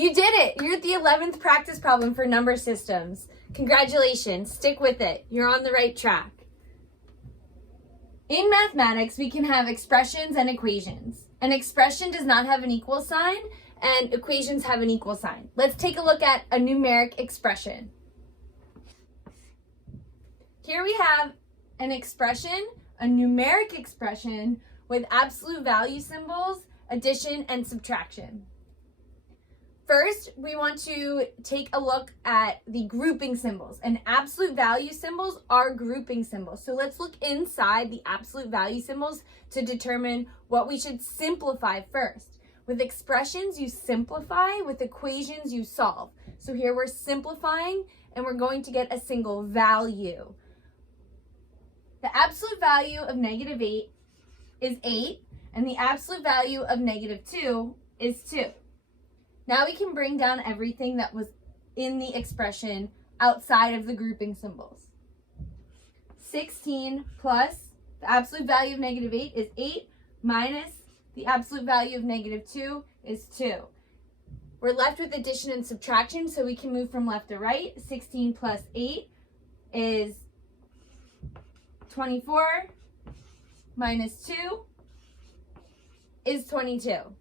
You did it! You're at the 11th practice problem for number systems. Congratulations, stick with it. You're on the right track. In mathematics, we can have expressions and equations. An expression does not have an equal sign, and equations have an equal sign. Let's take a look at a numeric expression. Here we have an expression, a numeric expression with absolute value symbols, addition, and subtraction. First, we want to take a look at the grouping symbols, and absolute value symbols are grouping symbols. So let's look inside the absolute value symbols to determine what we should simplify first. With expressions, you simplify. With equations, you solve. So here we're simplifying, and we're going to get a single value. The absolute value of -8 is 8, and the absolute value of -2 is 2. Now we can bring down everything that was in the expression outside of the grouping symbols. 16 plus the absolute value of -8 is 8 minus the absolute value of -2 is 2. We're left with addition and subtraction, so we can move from left to right. 16 plus 8 is 24 minus 2 is 22.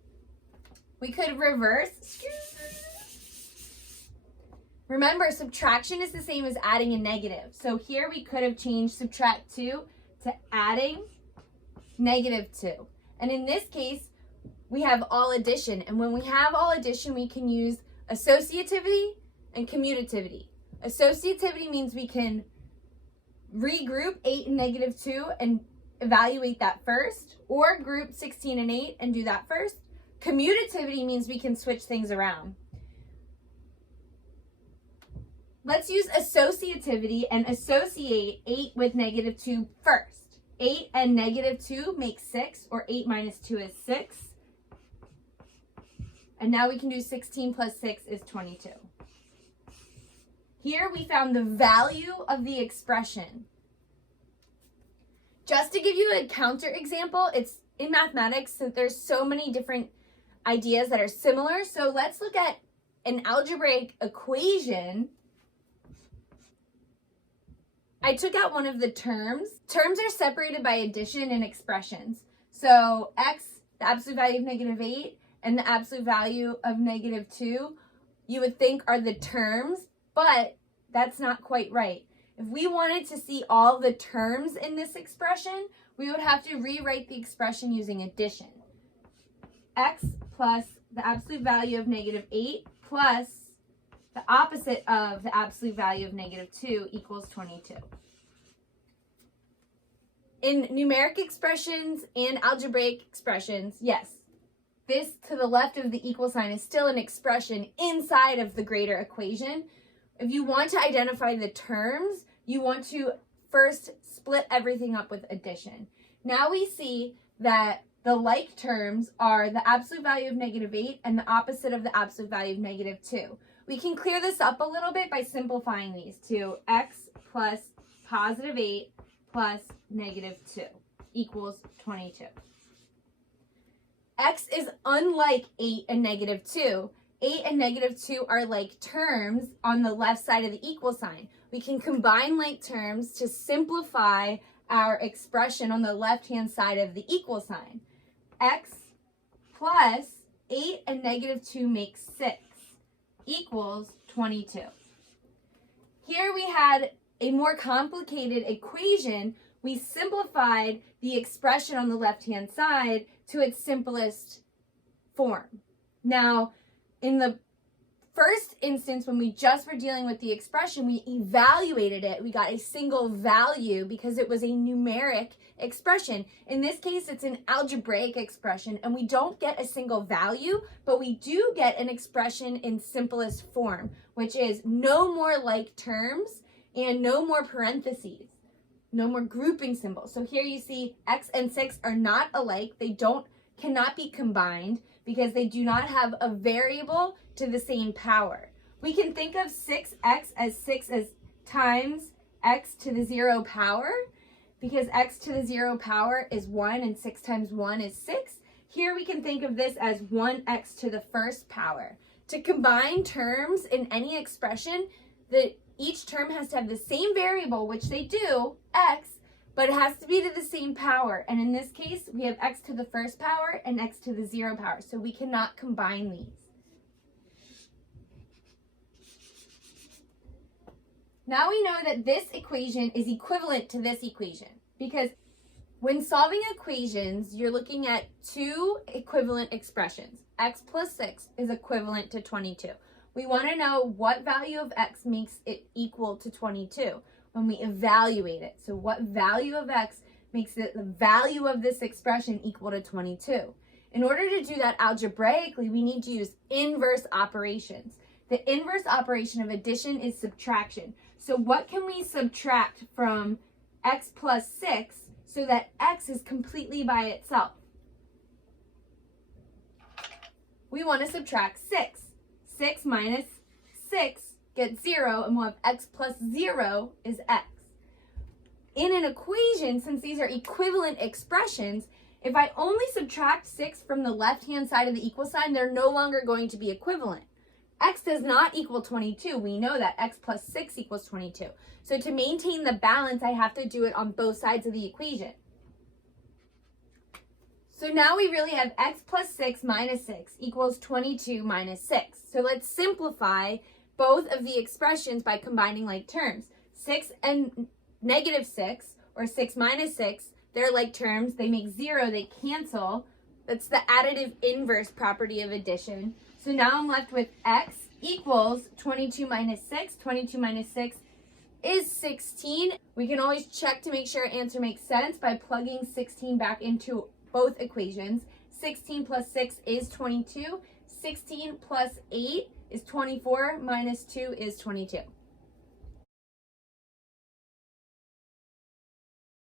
We could reverse. Remember, subtraction is the same as adding a negative. So here we could have changed subtract 2 to adding -2. And in this case, we have all addition. And when we have all addition, we can use associativity and commutativity. Associativity means we can regroup 8 and -2 and evaluate that first, or group 16 and 8 and do that first. Commutativity means we can switch things around. Let's use associativity and associate 8 with -2 first. 8 and -2 make 6, or 8 minus 2 is 6. And now we can do 16 plus 6 is 22. Here we found the value of the expression. Just to give you a counter example, it's in mathematics, so there's so many different ideas that are similar. So let's look at an algebraic equation. I took out one of the terms. Terms are separated by addition and expressions. So x, the absolute value of -8, and the absolute value of -2, you would think are the terms, but that's not quite right. If we wanted to see all the terms in this expression, we would have to rewrite the expression using addition. X plus the absolute value of -8 plus the opposite of the absolute value of -2 equals 22. In numeric expressions and algebraic expressions, yes, this to the left of the equal sign is still an expression inside of the greater equation. If you want to identify the terms, you want to first split everything up with addition. Now we see that the like terms are the absolute value of -8 and the opposite of the absolute value of -2. We can clear this up a little bit by simplifying these to x plus +8 plus -2 equals 22. X is unlike 8 and -2. 8 and -2 are like terms on the left side of the equal sign. We can combine like terms to simplify our expression on the left-hand side of the equal sign. X plus 8 and -2 makes 6 equals 22. Here we had a more complicated equation. We simplified the expression on the left-hand side to its simplest form. Now, in the first instance, when we just were dealing with the expression, we evaluated it. We got a single value because it was a numeric expression. In this case, it's an algebraic expression, and we don't get a single value, but we do get an expression in simplest form, which is no more like terms and no more parentheses, no more grouping symbols. So here you see x and 6 are not alike. They cannot be combined because they do not have a variable to the same power. We can think of 6x as 6 as times x to the 0 power, because x to the 0 power is 1 and 6 times 1 is 6. Here we can think of this as 1x to the first power. To combine terms in any expression, each term has to have the same variable, which they do, x, but it has to be to the same power. And in this case, we have x to the first power and x to the 0 power. So we cannot combine these. Now we know that this equation is equivalent to this equation, because when solving equations, you're looking at two equivalent expressions. X plus 6 is equivalent to 22. We want to know what value of x makes it equal to 22 when we evaluate it. So what value of x makes the value of this expression equal to 22? In order to do that algebraically, we need to use inverse operations. The inverse operation of addition is subtraction. So what can we subtract from x plus 6 so that x is completely by itself? We want to subtract 6. 6 minus 6 gets 0, and we'll have x plus 0 is x. In an equation, since these are equivalent expressions, if I only subtract 6 from the left-hand side of the equal sign, they're no longer going to be equivalent. X does not equal 22. We know that x plus 6 equals 22. So to maintain the balance, I have to do it on both sides of the equation. So now we really have x plus 6 minus 6 equals 22 minus 6. So let's simplify both of the expressions by combining like terms. 6 and negative 6, or 6 minus 6, they're like terms. They make 0, they cancel. That's the additive inverse property of addition. So now I'm left with x equals 22 minus 6. 22 minus 6 is 16. We can always check to make sure our answer makes sense by plugging 16 back into both equations. 16 plus 6 is 22. 16 plus 8 is 24. Minus 2 is 22.